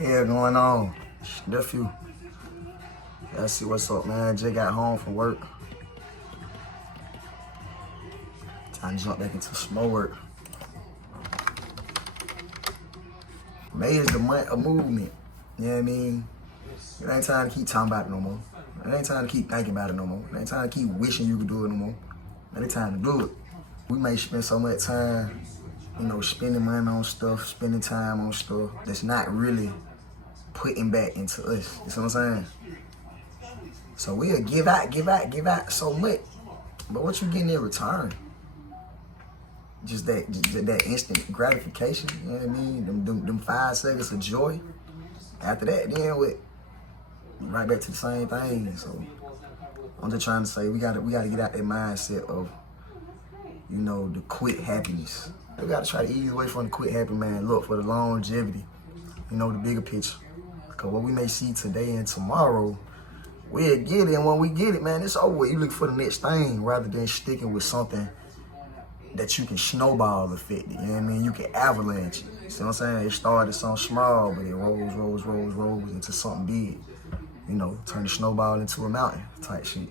hell going on? Nephew. Let's see what's up, man. Just got home from work. Time to jump back into some more work. May is the month of movement. You know what I mean? It ain't time to keep talking about it no more. It ain't time to keep thinking about it no more. It ain't time to keep wishing you could do it no more. It ain't time to do it. We may spend so much time, spending money on stuff, spending time on stuff that's not really putting back into us. You see what I'm saying? So we'll give out so much. But what you getting in return? Just that instant gratification, you know what I mean? Them 5 seconds of joy. After that, then right back to the same thing. So I'm just trying to say we gotta get out that mindset of, the quick happiness. We gotta try to ease away from the quick happy, man. Look for the longevity, the bigger picture. Cause what we may see today and tomorrow, we'll get it. And when we get it, man, it's over. You look for the next thing rather than sticking with something that you can snowball effect it. You know what I mean? You can avalanche it. You see what I'm saying? It started something small, but it rolls into something big. Turn the snowball into a mountain type shit.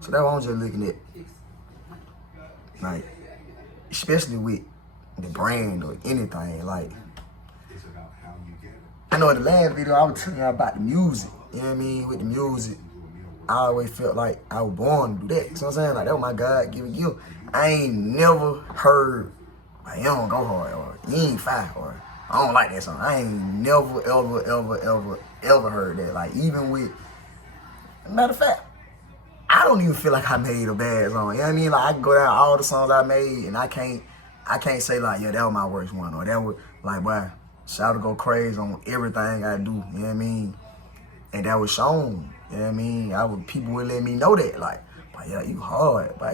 So that's what I'm just looking at. Like, especially with the brand or anything. Like, I know in the last video I was telling you about the music. You know what I mean? With the music, I always felt like I was born to do that. You know what I'm saying? Like, that was my God-given gift. I ain't never heard, like, you don't go hard, or you ain't fire, or I don't like that song. I ain't never, ever heard that. Like, even with, matter of fact, I don't even feel like I made a bad song. You know what I mean? Like, I can go down all the songs I made, and I can't say, like, yeah, that was my worst one, or that was, like, boy, shout to go crazy on everything I do, you know what I mean? And that was shown, you know what I mean? People would let me know that, like, but yeah, you hard, why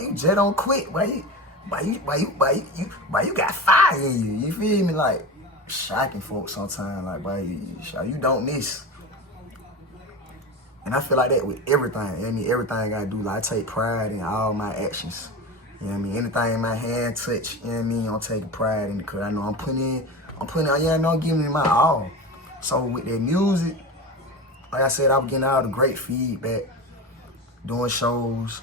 you just don't quit? Why you got fire in you? You feel me? Like, shocking folks sometimes, like, boy, you don't miss. And I feel like that with everything. You know what I mean? Everything I do, like, I take pride in all my actions. You know what I mean? Anything in my hand touch, you know what I mean? I'm taking pride in it because I know I'm putting I'm giving it my all. So with that music, like I said, I was getting all the great feedback, doing shows,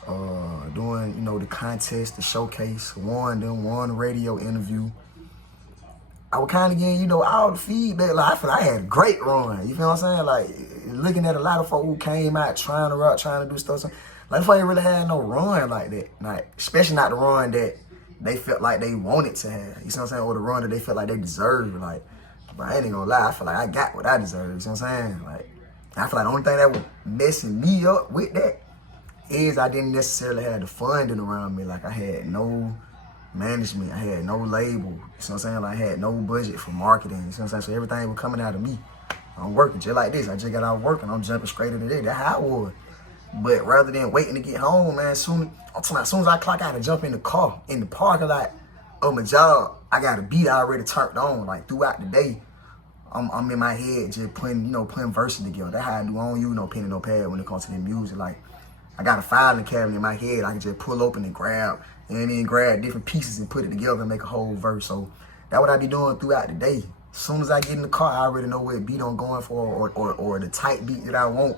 doing, the contest, the showcase, won the radio interview. I was kind of getting, all the feedback. Like, I feel like I had a great run. You feel what I'm saying? Like, looking at a lot of folk who came out trying to rock, trying to do stuff. Like, if I ain't really had no run like that. Like, especially not the run that they felt like they wanted to have. You see what I'm saying? Or the run that they felt like they deserved. Like, but I ain't gonna lie. I feel like I got what I deserve. You see what I'm saying? Like, I feel like the only thing that was messing me up with that is I didn't necessarily have the funding around me. Like, I had no management, I had no label, you know what I'm saying? Like, I had no budget for marketing, you know what I'm saying? So everything was coming out of me. I'm working just like this. I just got out working, I'm jumping straight into this. That's how I was. But rather than waiting to get home, man, as soon as I clock out and jump in the car, in the parking lot of my job, I got a beat already turned on. Like, throughout the day, I'm in my head just putting verses together. That's how I do. I don't use no pen and no pad when it comes to the music. Like, I got a filing cabinet in my head. I can just pull open and grab, grab different pieces and put it together and make a whole verse. So that's what I be doing throughout the day. As soon as I get in the car, I already know what beat I'm going for or the type beat that I want.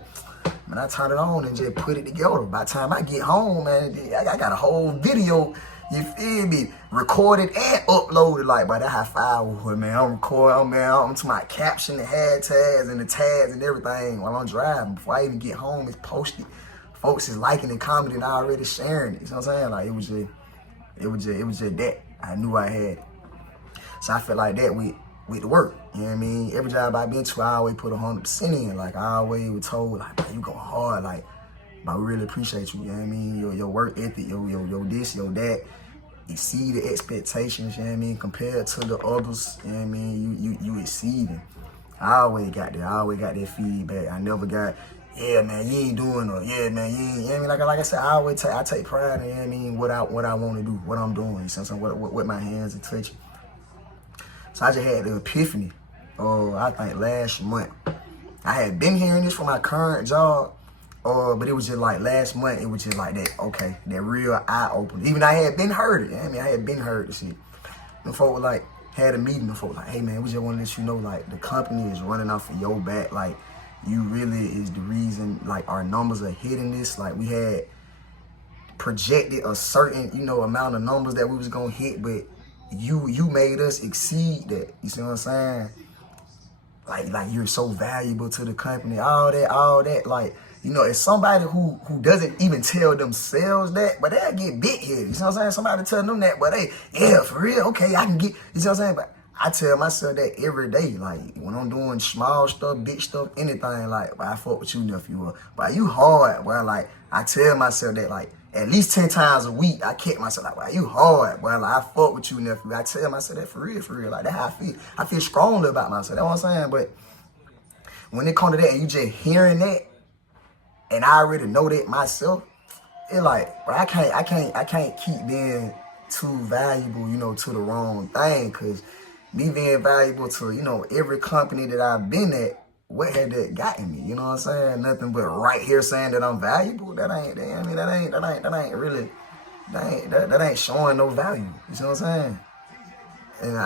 Man, I turn it on and just put it together. By the time I get home, man, I got a whole video, you feel me, recorded and uploaded. Like, by that high five, man, I'm recording, I'm to my caption, the hashtags and the tags and everything while I'm driving. Before I even get home, it's posted. Folks is liking and commenting, already sharing it. You know what I'm saying? Like, it was just that. I knew I had it. So I felt like that with the work. You know what I mean? Every job I've been to, I always put 100% in. Like, I always was told, like, man, you go hard. Like, I really appreciate you. You know what I mean? Your work ethic, your this, your that. Exceed the expectations, you know what I mean? Compared to the others, you know what I mean? You exceeding. I always got that. I always got that feedback. I never got, yeah, man, you ain't doing, or yeah, man, you ain't, you know what I mean? Like I said, I take pride in, you know what I mean, what I want to do, what I'm doing, you know what I'm saying? What my hands are touching. So I just had the epiphany, I think last month. I had been hearing this from my current job, but it was just like last month, it was just like that, okay, that real eye-opener. Even I had been heard it, you know what I mean? I had been heard this shit. And folks were like, had a meeting before, like, hey man, we just want to let you know, like, the company is running off of your back. Like, you really is the reason, like, our numbers are hitting this. Like, we had projected a certain, you know, amount of numbers that we was gonna hit, but you made us exceed that. You see what I'm saying? Like you're so valuable to the company, all that. Like, you know, it's somebody who doesn't even tell themselves that, but they'll get big headed. You know what I'm saying? Somebody tell them that, but they, yeah, for real, okay, I can get, you know what I'm saying? But I tell myself that every day, like, when I'm doing small stuff, big stuff, anything, like, but I fuck with you, nephew, but you hard, boy. Like, I tell myself that, like, at least 10 times a week, I kick myself, like, wow, you hard, boy. Like, I fuck with you, nephew. I tell myself that for real. Like, that's how I feel. I feel strongly about myself. That's what I'm saying. But when it comes to that, and you just hearing that, and I already know that myself, it like, bro, I can't keep being too valuable, you know, to the wrong thing. Cause me being valuable to, you know, every company that I've been at, what had that gotten me? You know what I'm saying? Nothing but right here saying that I'm valuable. That ain't really, that ain't showing no value. You see what I'm saying? And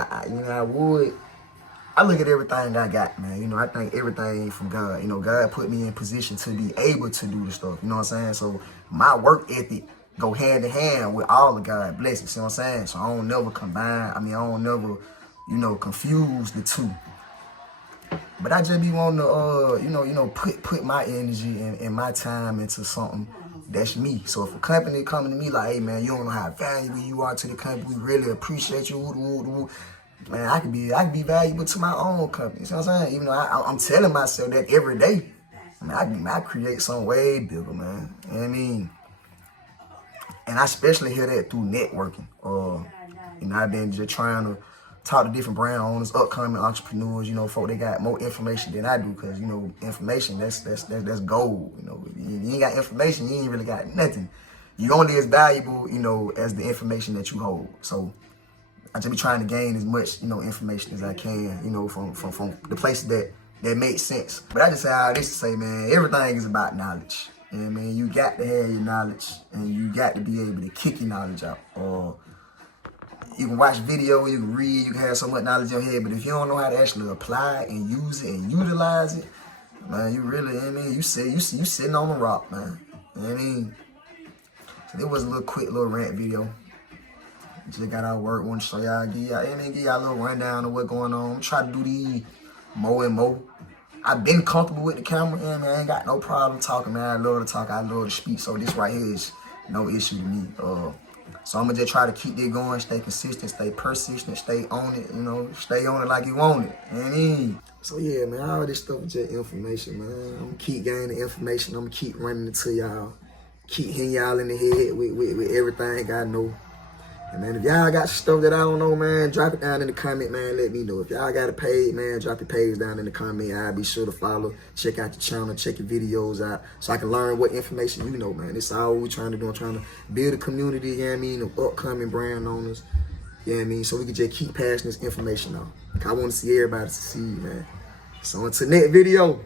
I look at everything I got, man. You know, I think everything from God. You know, God put me in position to be able to do the stuff. You know what I'm saying? So my work ethic go hand in hand with all of God's blessings. See what I'm saying? So I don't never combine. I don't never, you know, confuse the two. But I just be wanting to, put my energy and my time into something that's me. So if a company coming to me like, hey man, you don't know how valuable you are to the company, we really appreciate you. Man, I could be valuable to my own company. You know what I'm saying? Even though I'm telling myself that every day. I create something way bigger, man. You know what I mean? And I especially hear that through networking. I've been just trying to talk to different brand owners, upcoming entrepreneurs, you know, folk they got more information than I do, because, you know, information, that's gold. You know, you ain't got information, you ain't really got nothing. You only as valuable, you know, as the information that you hold. So I just be trying to gain as much, you know, information as I can, you know, from the places that make sense. But I just say all this to say, man, everything is about knowledge. You know what I mean? You got to have your knowledge, and you got to be able to kick your knowledge out. Or you can watch video, you can read, you can have so much knowledge in your head, but if you don't know how to actually apply it and use it and utilize it, man, you really, you know what I mean? You sitting on the rock, man. You know what I mean? So it was a quick little rant video. Just got out of work, want to show y'all, give y'all a little rundown of what's going on. Try to do these more and more. I've been comfortable with the camera, and man, I ain't got no problem talking, man. I love to talk, I love to speak, so this right here is no issue to me. So I'm gonna just try to keep it going, stay consistent, stay persistent, stay on it, you know, stay on it like you want it. You know what I mean? So yeah, man, all this stuff is just information, man. I'm gonna keep gaining information, I'm gonna keep running it to y'all, keep hitting y'all in the head with everything I know. And man, if y'all got stuff that I don't know, man, drop it down in the comment, man. Let me know. If y'all got a page, man, drop your page down in the comment. I'll be sure to follow. Check out your channel. Check your videos out so I can learn what information you know, man. It's all we're trying to do. I'm trying to build a community, you know what I mean, of upcoming brand owners, you know what I mean, so we can just keep passing this information on. I want to see everybody succeed, man. So until next video,